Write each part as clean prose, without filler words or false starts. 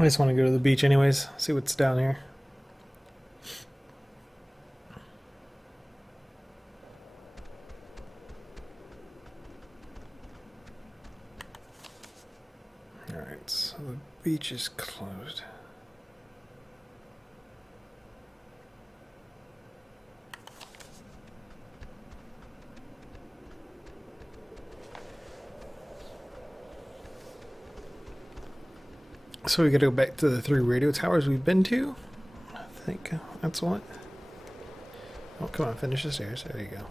I just want to go to the beach anyways, see what's down here. Alright, so the beach is closed. So we gotta go back to the 3 radio towers we've been to. I think that's what. Oh, come on, finish the stairs. There you go.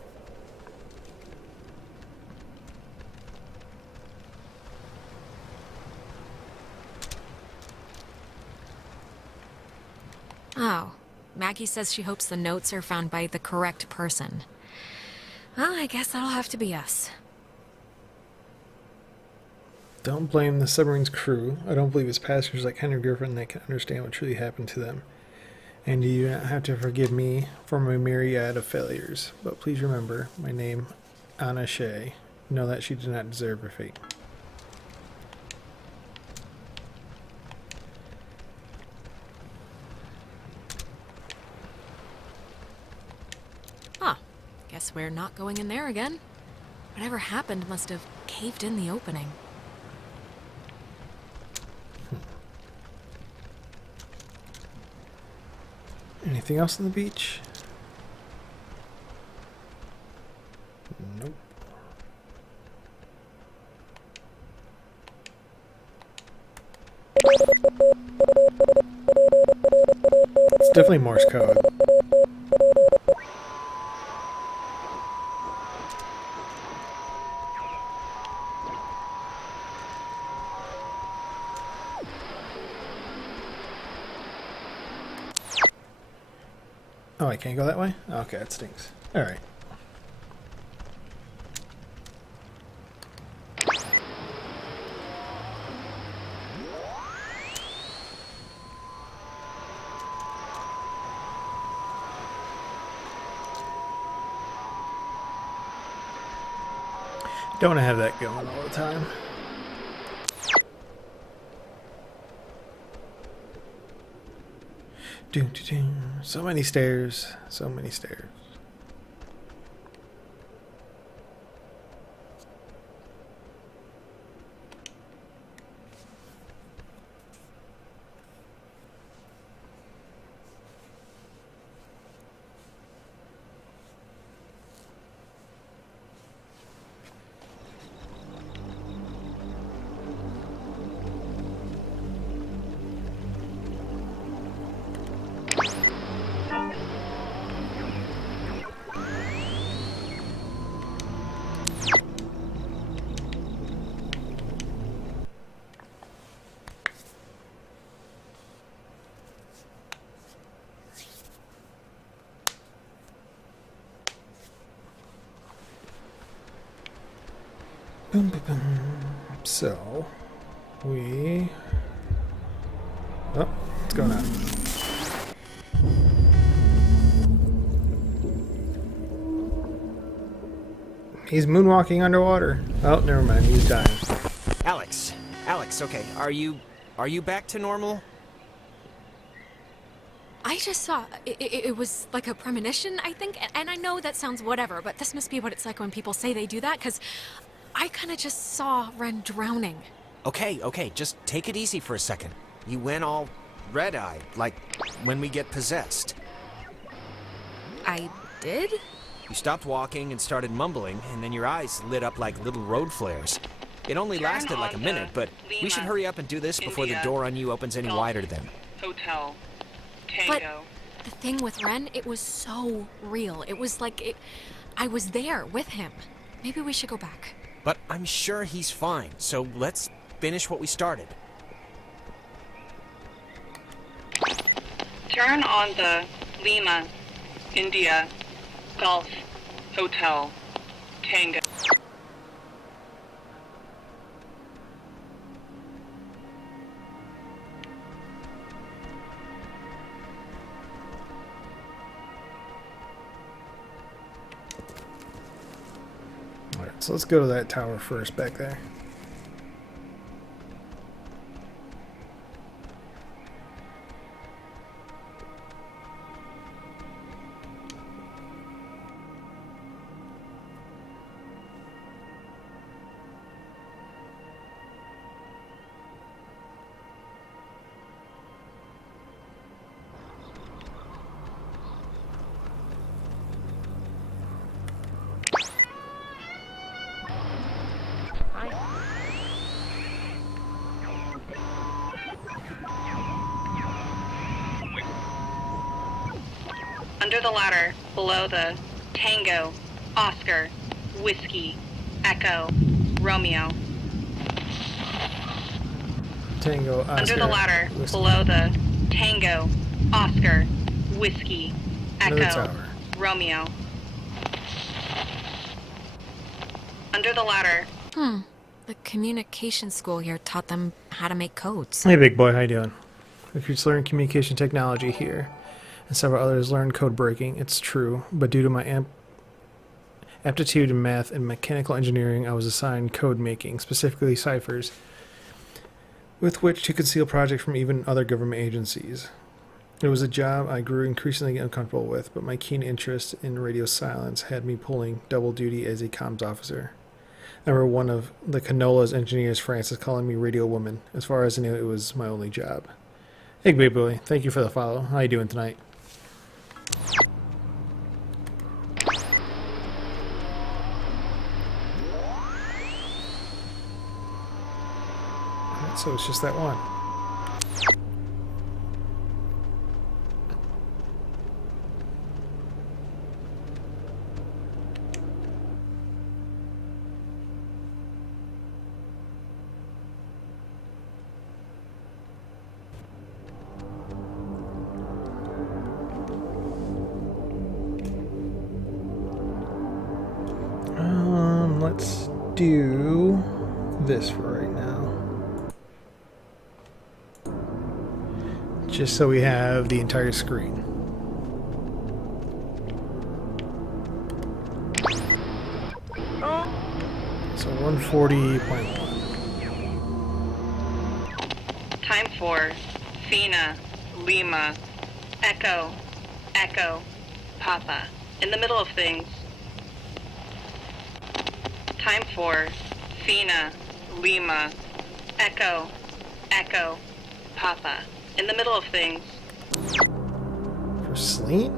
Oh, Maggie says she hopes the notes are found by the correct person. Well, I guess that'll have to be us. Don't blame the submarine's crew. I don't believe it's passengers like Henry Griffin that can understand what truly happened to them. And you do not have to forgive me for my myriad of failures. But please remember my name, Anna Shea. Know that she did not deserve her fate. Huh. Guess we're not going in there again. Whatever happened must have caved in the opening. Anything else on the beach? Nope. It's definitely Morse code. Oh, I can't go that way? Okay, that stinks. Alright. Don't want to have that going all the time. So many stairs. So many stairs. Boom, boom, boom. So, we... Oh, what's going on? He's moonwalking underwater. Oh, never mind. He's dying. Alex, okay, are you back to normal? I just saw... It was like a premonition, I think. And I know that sounds whatever, but this must be what it's like when people say they do that, because I kind of just saw Ren drowning. Okay, just take it easy for a second. You went all red-eyed, like when we get possessed. I did? You stopped walking and started mumbling, and then your eyes lit up like little road flares. It only lasted like a minute, but we should hurry up and do this before the door on you opens any wider to them. Hotel. Tango. But the thing with Ren, it was so real. It was like I was there with him. Maybe we should go back. But I'm sure he's fine, so let's finish what we started. Turn on the Lima, India, Golf, Hotel, Tango. Alright, so let's go to that tower first back there. Under the ladder, below the Tango, Oscar, Whiskey, Echo, Romeo. Tango, Oscar. Under the ladder, Whiskey. below the Tango, Oscar, Whiskey, Another Echo, tower. Romeo. Under the ladder. The communication school here taught them how to make codes. Hey, big boy, how you doing? Recruits learn communication technology here, and several others learn code breaking. It's true, but due to my aptitude in math and mechanical engineering, I was assigned code making, specifically ciphers, with which to conceal projects from even other government agencies. It was a job I grew increasingly uncomfortable with, but my keen interest in radio silence had me pulling double duty as a comms officer. I remember one of the Canola's engineers, Francis, calling me Radio Woman. As far as I knew, it was my only job. Hey, big boy, thank you for the follow. How you doing tonight? Alright, so it's just that one. Let's do this for right now. Just so we have the entire screen. So 140.1. Time for Fina, Lima, Echo, Echo, Papa. In the middle of things. Time for Fina, Lima, Echo, Echo, Papa. In the middle of things. For sleep?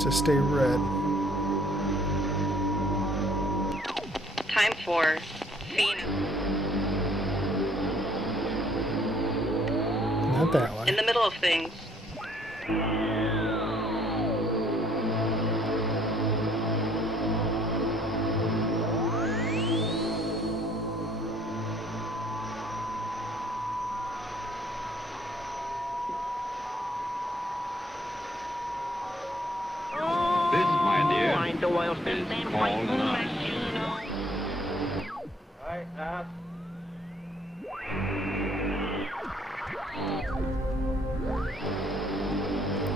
To stay red. Time for Fina. Not that one. In the middle of things.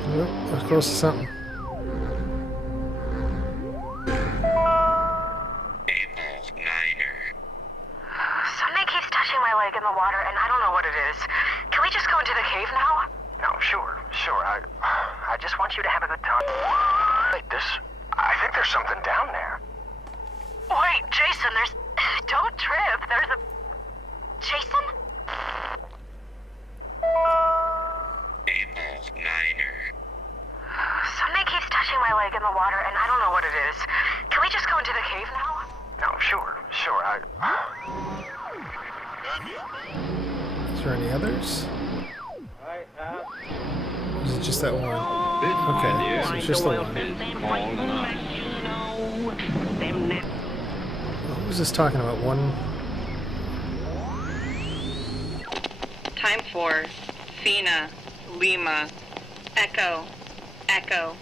Nope, I was close to something. Something keeps touching my leg in the water, and I don't know what it is. Can we just go into the cave now? No, sure. I just want you to have a good time. Wait, I think there's something down there. Wait, Jason, don't trip. There's a... Jason? Something keeps touching my leg in the water, and I don't know what it is. Can we just go into the cave now? No, sure. Is there any others? Is it just that one? Okay, so it's just the one. What was this talking about? One? Time for Fina, Lima, Echo, Echo,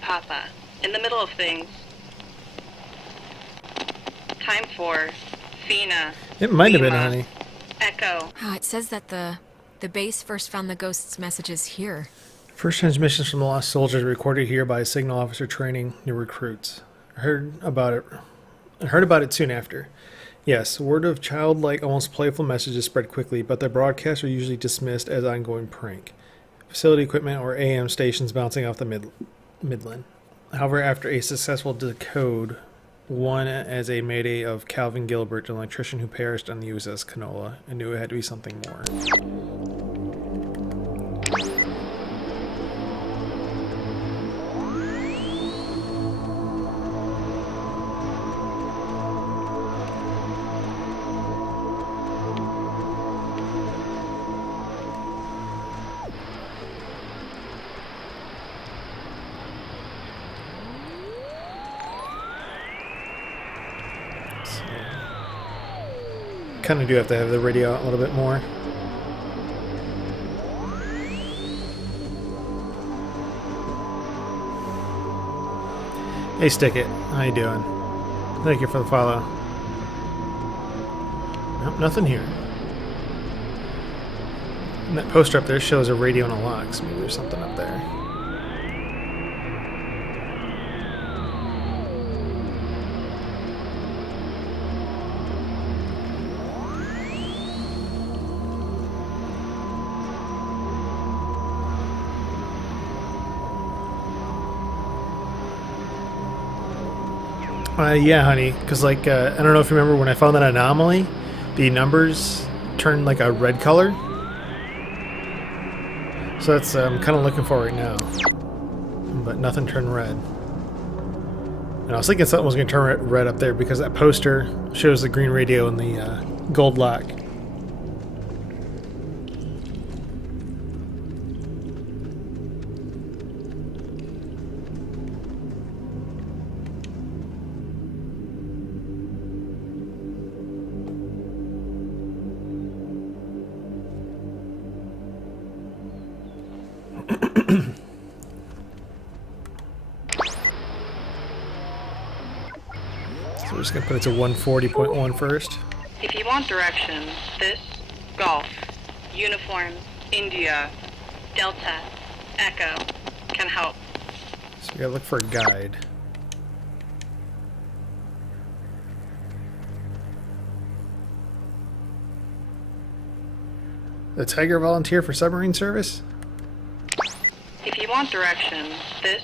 Papa. In the middle of things. Time for Fina. It might have been, Lima, honey. Echo. Oh, it says that the base first found the ghost's messages here. First transmissions from the lost soldiers recorded here by a signal officer training new recruits. I heard about it soon after. Yes, word of childlike, almost playful messages spread quickly, but the broadcasts are usually dismissed as ongoing prank. Facility equipment or AM stations bouncing off the Midland. However, after a successful decode, one as a mayday of Calvin Gilbert, an electrician who perished on the USS Canola, I knew it had to be something more. Kind of do have to have the radio out a little bit more. Hey Stickit, how you doing? Thank you for the follow. Nope, nothing here. And that poster up there shows a radio and a lock, so maybe there's something up there. Yeah, honey, because like, I don't know if you remember when I found that anomaly, the numbers turned like a red color. So that's I'm kind of looking for right now. But nothing turned red. And I was thinking something was going to turn red up there because that poster shows the green radio and the gold lock. So we're just going to put it to 140.1 first. If you want directions, this, Golf, Uniform, India, Delta, Echo, can help. So we got to look for a guide. The Tiger volunteer for submarine service? If you want directions, this,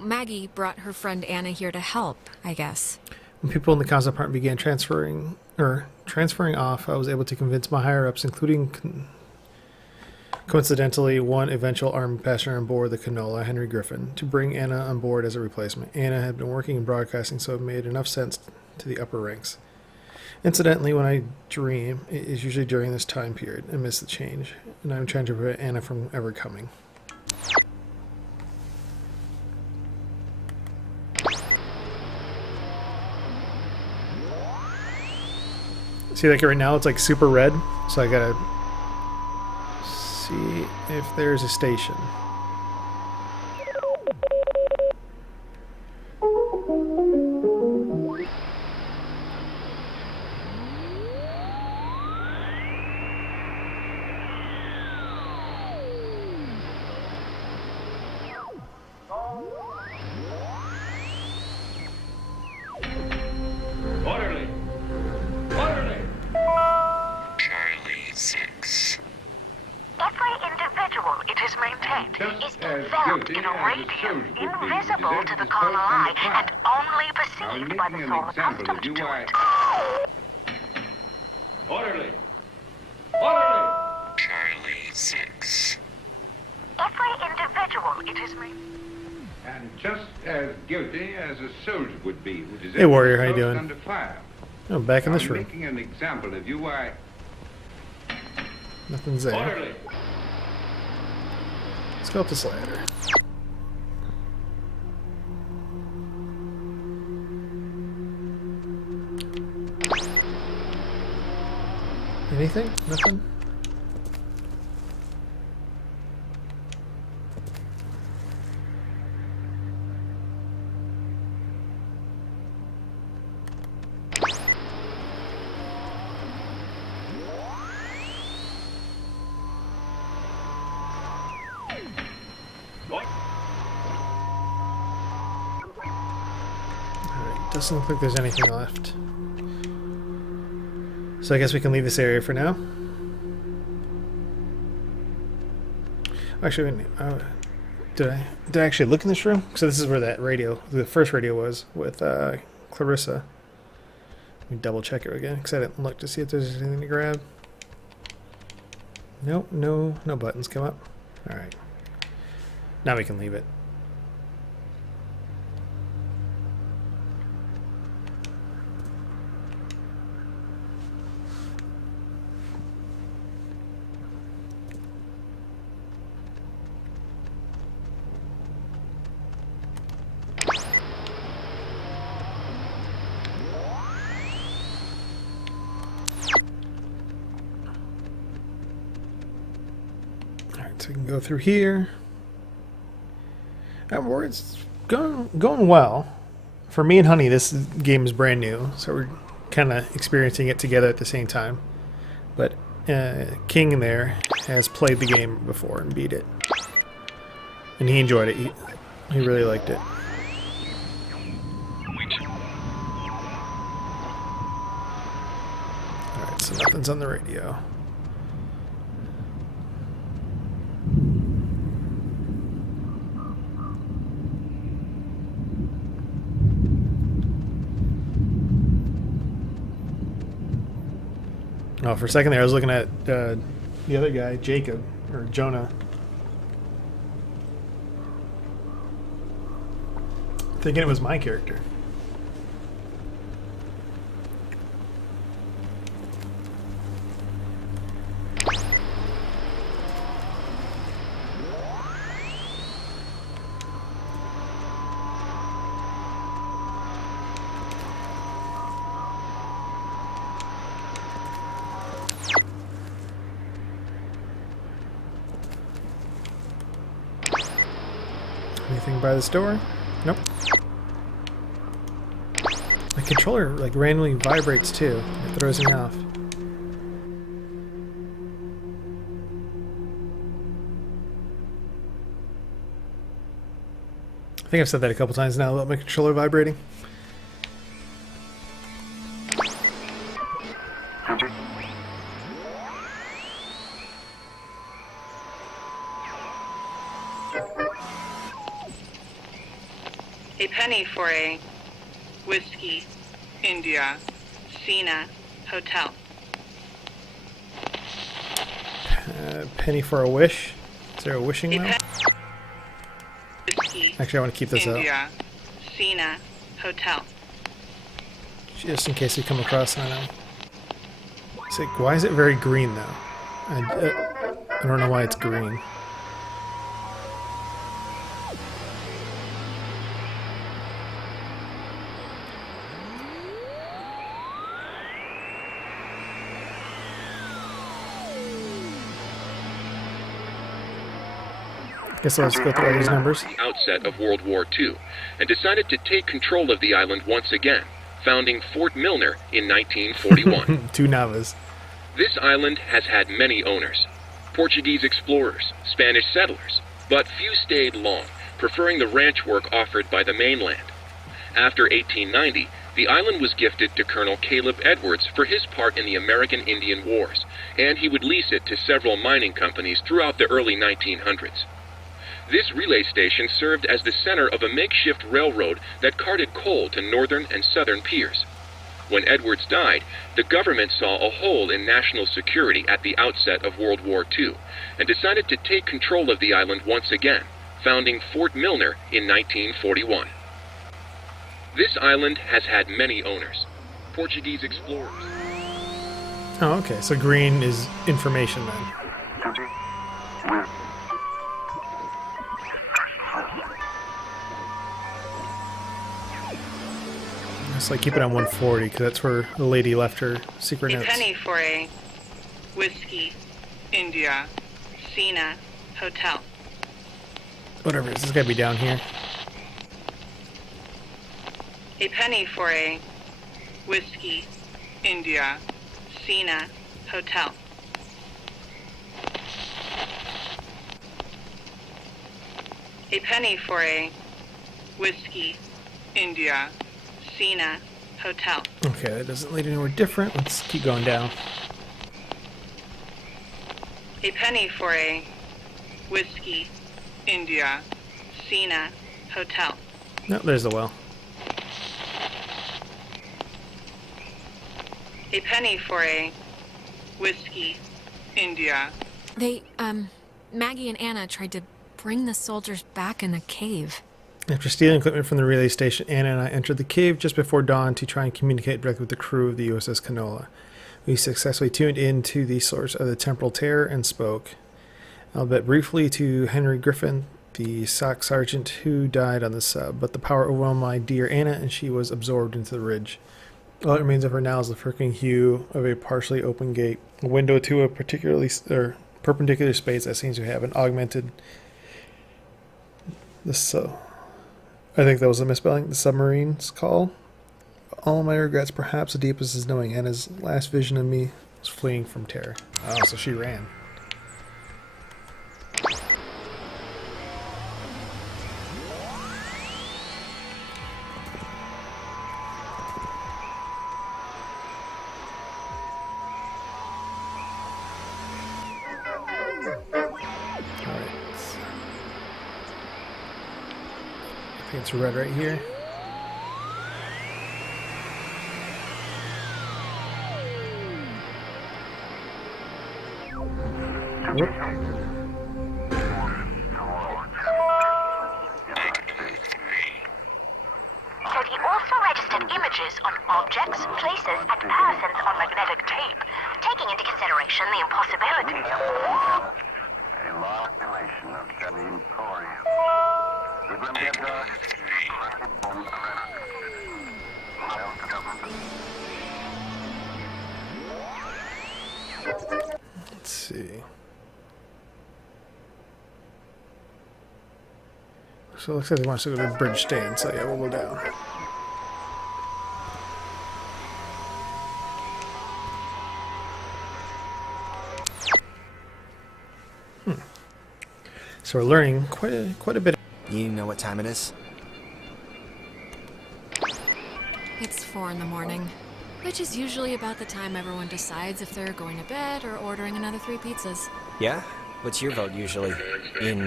Maggie brought her friend Anna here to help, I guess. When people in the comms department began transferring off, I was able to convince my higher-ups, including coincidentally one eventual Army passenger on board the Canola, Henry Griffin, to bring Anna on board as a replacement. Anna had been working in broadcasting, so it made enough sense to the upper ranks. Incidentally, when I dream, it is usually during this time period. I miss the change, and I'm trying to prevent Anna from ever coming. See, like right now, it's like super red, so I gotta see if there's a station. Orderly! Orderly! Charlie 6. Every individual it is maintained is enveloped in a radium invisible to the carnal eye and only perceived by the soul accustomed to it. Orderly! Orderly! Charlie 6. Every individual it is maintained. And just as guilty as a soldier would be who Hey, warrior, how you post doing? under fire. Oh, back in this I'm room. making an example of you, why... Nothing's there. Orderly! Let's go up this ladder. Anything? Nothing? Alright, doesn't look like there's anything left. So I guess we can leave this area for now. Actually, Did I actually look in this room? So this is where that radio, the first radio was with Clarissa. Let me double check it again because I didn't look to see if there's anything to grab. Nope, no buttons come up. All right, now we can leave it. So we can go through here. It's going well. For me and Honey, this game is brand new, so we're kind of experiencing it together at the same time. But King there has played the game before and beat it, and he enjoyed it. He really liked it. All right, so nothing's on the radio. Oh, for a second there, I was looking at the other guy, Jacob, or Jonah. Thinking it was my character. Anything by this door? Nope. My controller like randomly vibrates too. It throws me off. I think I've said that a couple times now about my controller vibrating. A penny for a Whiskey, India, Cena, Hotel. Penny for a wish. Is there a wishing A now? Whiskey, Actually, I want to keep this out. India, Cena, Hotel. Just in case we come across, I don't know. It's like, why is it very green though? I don't know why it's green. Guess I'll just go through all these numbers. The outset of World War II, and decided to take control of the island once again, founding Fort Milner in 1941. Two Navas. This island has had many owners. Portuguese explorers, Spanish settlers, but few stayed long, preferring the ranch work offered by the mainland. After 1890, the island was gifted to Colonel Caleb Edwards for his part in the American Indian Wars, and he would lease it to several mining companies throughout the early 1900s. This relay station served as the center of a makeshift railroad that carted coal to northern and southern piers. When Edwards died, the government saw a hole in national security at the outset of World War II and decided to take control of the island once again, founding Fort Milner in 1941. This island has had many owners. Portuguese explorers. Oh, okay. So green is information then. It's like keep it on 140 because that's where the lady left her secret A notes. penny for a Whiskey, India, Cena, Hotel. Whatever it is, it's gotta be down here. A penny for a Whiskey, India, Cena, Hotel. A penny for a Whiskey, India, Cena, Hotel. Okay, that doesn't lead anywhere different. Let's keep going down. A penny for a Whiskey, India, Fina Hotel. No, there's the well. A penny for a whiskey. India. They, Maggie and Anna tried to bring the soldiers back in a cave. After stealing equipment from the relay station, Anna and I entered the cave just before dawn to try and communicate directly with the crew of the USS Canola. We successfully tuned in to the source of the temporal terror and spoke, albeit briefly, to Henry Griffin, the SOC sergeant who died on the sub, but the power overwhelmed my dear Anna and she was absorbed into the ridge. All that remains of her now is the flickering hue of a partially open gate, a window to a perpendicular space that seems to have an augmented. I think that was a misspelling. The submarine's call. All my regrets, perhaps the deepest is knowing Anna's last vision of me was fleeing from terror. Oh, so she ran. It's red right here. Whoop. He also registered images on objects, places, and persons on magnetic tape, taking into consideration the impossibility of a population of 7 Korea. Let's see. So it looks like they want us to go to the bridge stand, so yeah, we'll go down. So we're learning quite a bit. You know what time it is? It's 4 in the morning, which is usually about the time everyone decides if they're going to bed or ordering another 3 pizzas. Yeah? What's your vote usually in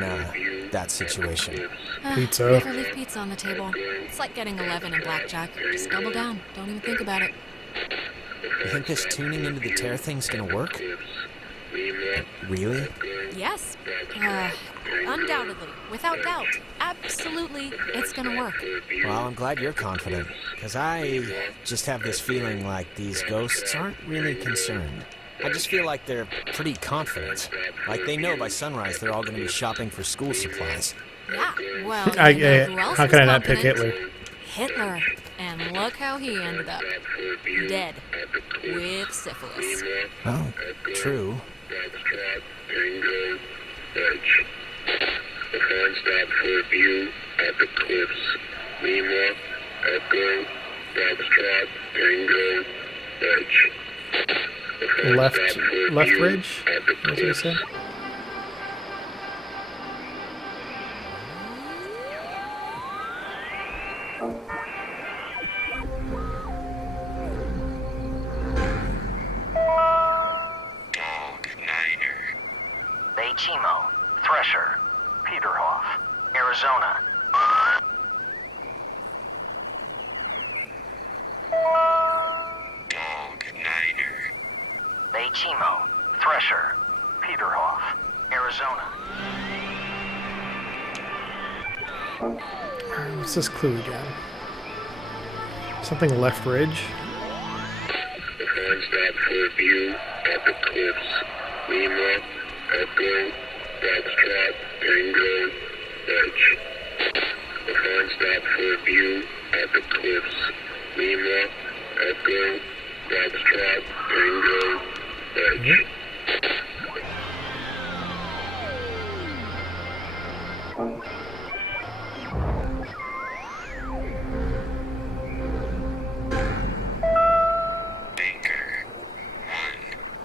that situation? Pizza. Never leave pizza on the table. It's like getting 11 in blackjack. Just double down. Don't even think about it. You think this tuning into the terror thing's gonna work? Really? Yes. Undoubtedly. Without doubt. Absolutely, it's gonna work. Well, I'm glad you're confident, because I just have this feeling like these ghosts aren't really concerned. I just feel like they're pretty confident. Like they know by sunrise they're all going to be shopping for school supplies. Yeah, well, you know who else how is can I not pick confident? Hitler? Hitler. And look how he ended up. Dead. With syphilis. Oh, true. Non-stop curfew at the cliffs. Lima, Echo, Foxtrot, Tango, Edge. Left ridge? That's what he said? Chimo, Thresher, Peterhoff, Arizona. Dog Niner. Chimo, Thresher, Peterhoff, Arizona. What's this clue again? Something left ridge? Non-stop curfew at the cliffs. Lima, Echo, Foxtrot, Tango, Edge. Non-stop curfew at the cliffs. Lima, Echo, Foxtrot, Tango, Edge.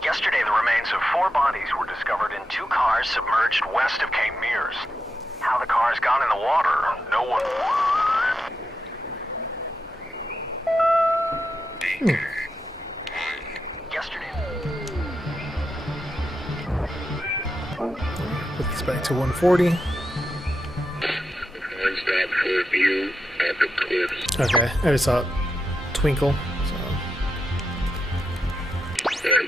Yesterday, the remains of 4 bodies were discovered in 2 cars submerged west of Cape Mears. How the cars got in the water, no one... Yesterday... Put this back to 140. for view at the cliffs. Okay, I just saw it twinkle. So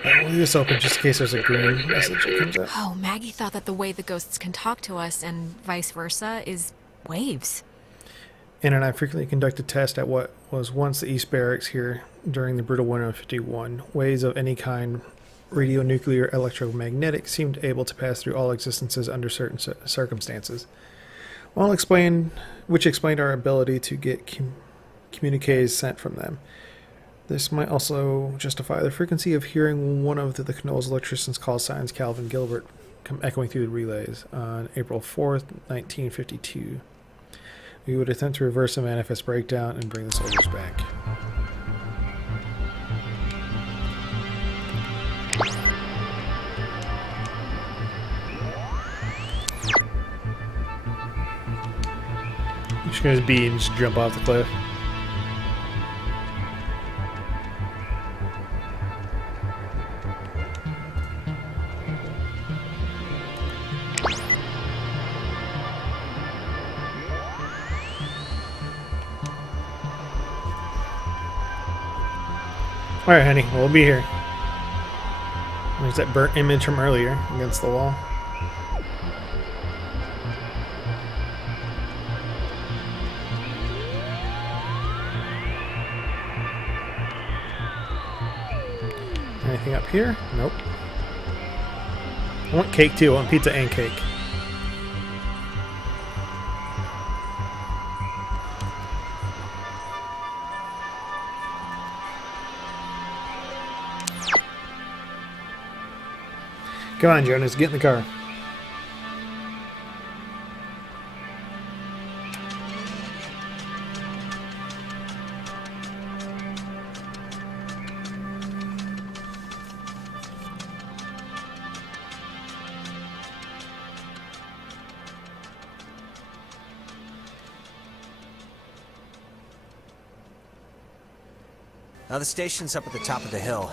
we'll leave this open just in case there's a green message that comes up. Oh, Maggie thought that the way the ghosts can talk to us and vice versa is waves. Anna and I frequently conducted tests at what was once the East Barracks here during the brutal winter of 51. Waves of any kind, radionuclear, electromagnetic, seemed able to pass through all existences under certain circumstances. Which explained our ability to get communiques sent from them. This might also justify the frequency of hearing one of the Knoll's electrician's call signs, Calvin Gilbert, come echoing through the relays on April 4th, 1952. We would attempt to reverse the manifest breakdown and bring the soldiers back. I'm just going to be and just jump off the cliff. Alright, honey, we'll be here. There's that burnt image from earlier against the wall. Anything up here? Nope. I want cake too. I want pizza and cake. Come on, Jonas, get in the car. Now the station's up at the top of the hill.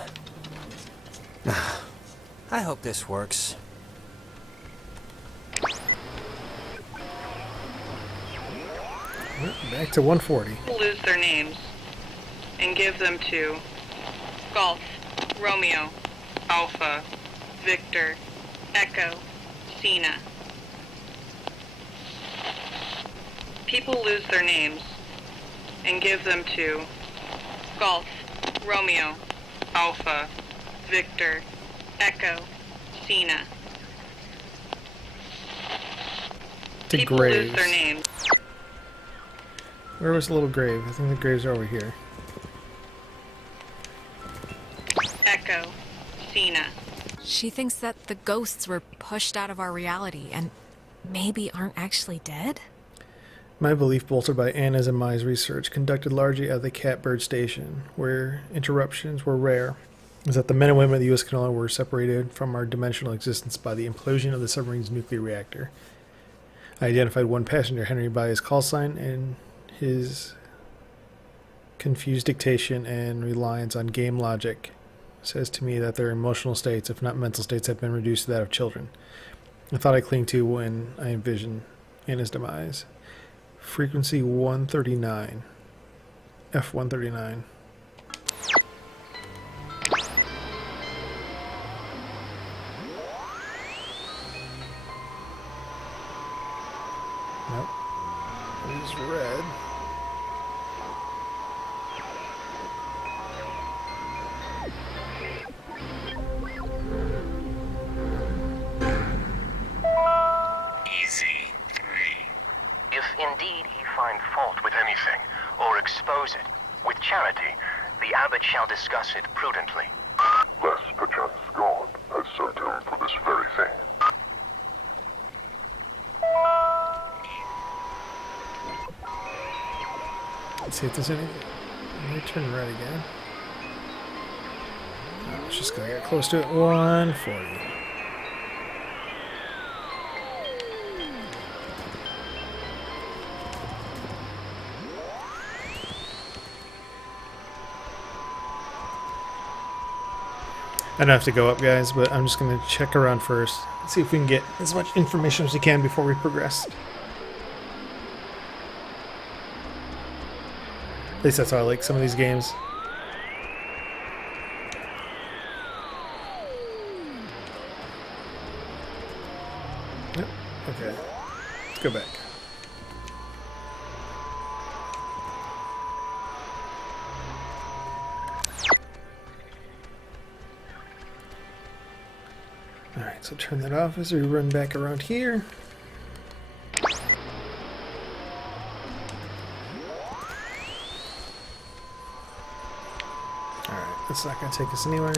I hope this works. Back to 140. Lose their names and give them to Golf, Romeo, Alpha, Victor, Echo, Cena. People lose their names and give them to Golf, Romeo, Alpha, Victor, Echo, Cena. To People graves. lose their names. Where was the little grave? I think the graves are over here. Echo, Cena. She thinks that the ghosts were pushed out of our reality and maybe aren't actually dead? My belief, bolstered by Anna's and my research, conducted largely at the Catbird Station, where interruptions were rare, is that the men and women of the U.S. Canola were separated from our dimensional existence by the implosion of the submarine's nuclear reactor. I identified one passenger, Henry, by his call sign, and his confused dictation and reliance on game logic says to me that their emotional states, if not mental states, have been reduced to that of children. A thought I cling to when I envision Anna's demise. Frequency 139. F139. Nope. It is red. Easy 3. If indeed he find fault with anything, or expose it, with charity, the abbot shall discuss it prudently. Lest perchance God has sent him for this very thing. Let's see if there's any. Let me turn red again. Oh, it's just gonna get close to it. 140. I don't have to go up, guys, but I'm just going to check around first. See if we can get as much information as we can before we progress. At least that's how I like some of these games. Yep. Okay. Let's go back. Alright, so turn that off as we run back around here. Alright, that's not going to take us anywhere.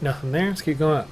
Nothing there. Let's keep going up.